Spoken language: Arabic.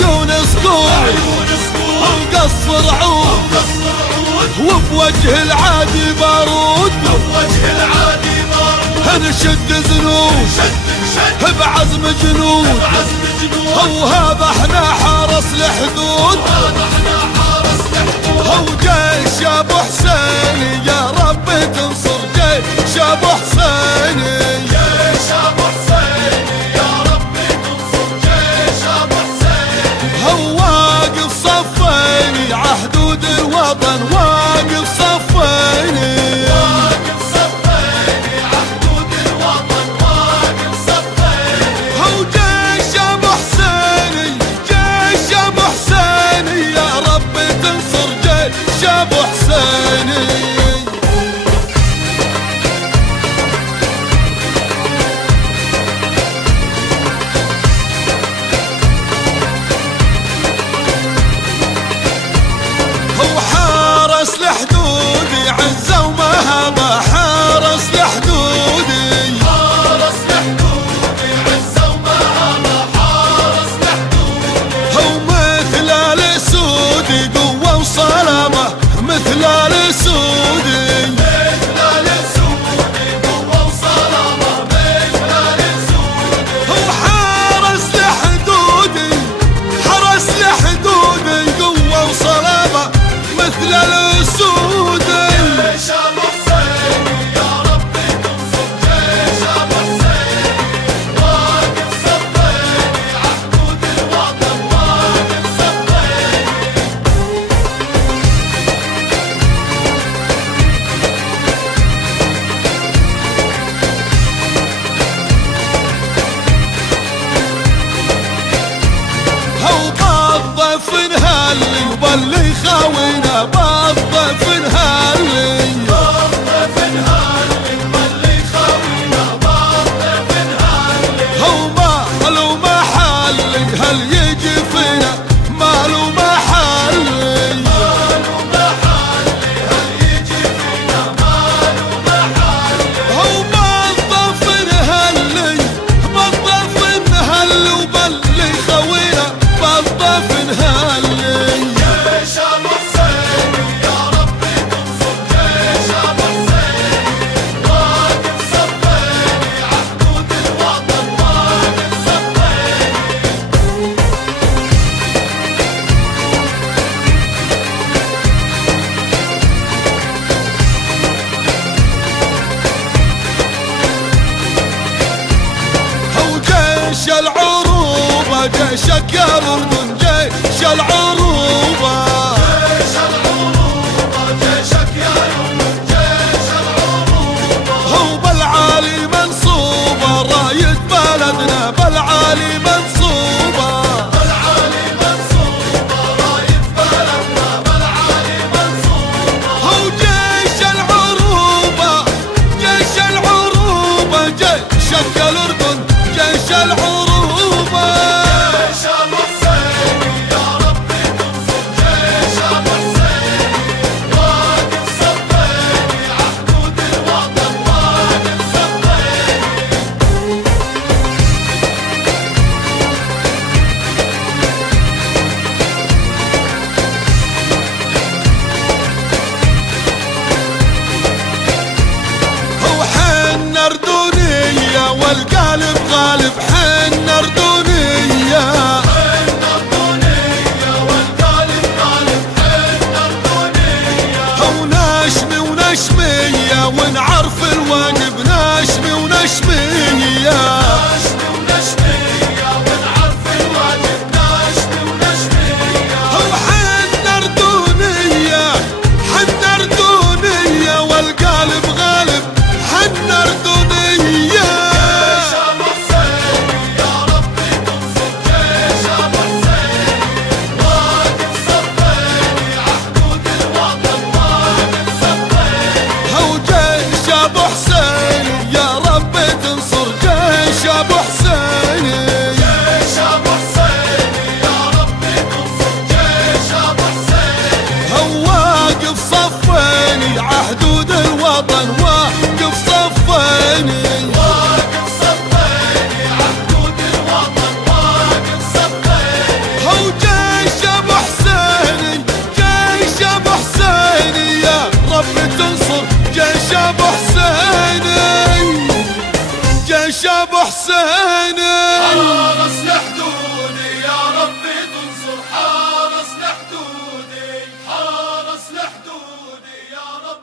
بعيون سطور وقصر عود وبوجه العادي بارود هنشد زنود بعزم جنود وهذا احنا حارس الحدود هو جيش ابو حسين يا رب تنصر جيش ابو حسين جيش ابو حسين يا رب تنصر جيش ابو حسين هو واقف صفيني عحدود الوطن واقف صفيني واقف صفيني عحدود الوطن واقف صفيني هو جيش ابو حسين جيش ابو حسين يا رب تنصر جيش ابو حسين هو حارس لحدودي عزة ومهابة حارس لحدودي حارس لحدودي عزة ومهابة حارس لحدودي هو مثل الاسودي قوة وصلابة مثل الاسودي مثل الاسودي قوة وصلابة مثل الاسودي هو حارس لحدودي حرس لحدودي قوة وصلابة مثل الاسودي جيش ابو حسين يا رب تنصر جيش ابو حسين واقف صفيني عحدود الوطن واقف صفيني هو بالضيف نهلي وباللي خاوينا بالضيف نهلي بالضيف نهلي وباللي خاوينا بالضيف نهلي هو ماله محلي هل يجي فينا ماله محلي ماله محلي هل يجي فينا ماله محلي هو بالضيف نهلي بالضيف نهلي وباللي خاوينا بالضيف نهلي جيش ابو حسين يا رب تنصر جيش ابو حسين واقف صفيني عحدود الوطن واقف صفيني هو جيش العروبة جيشك يا الأردن جيش العروبة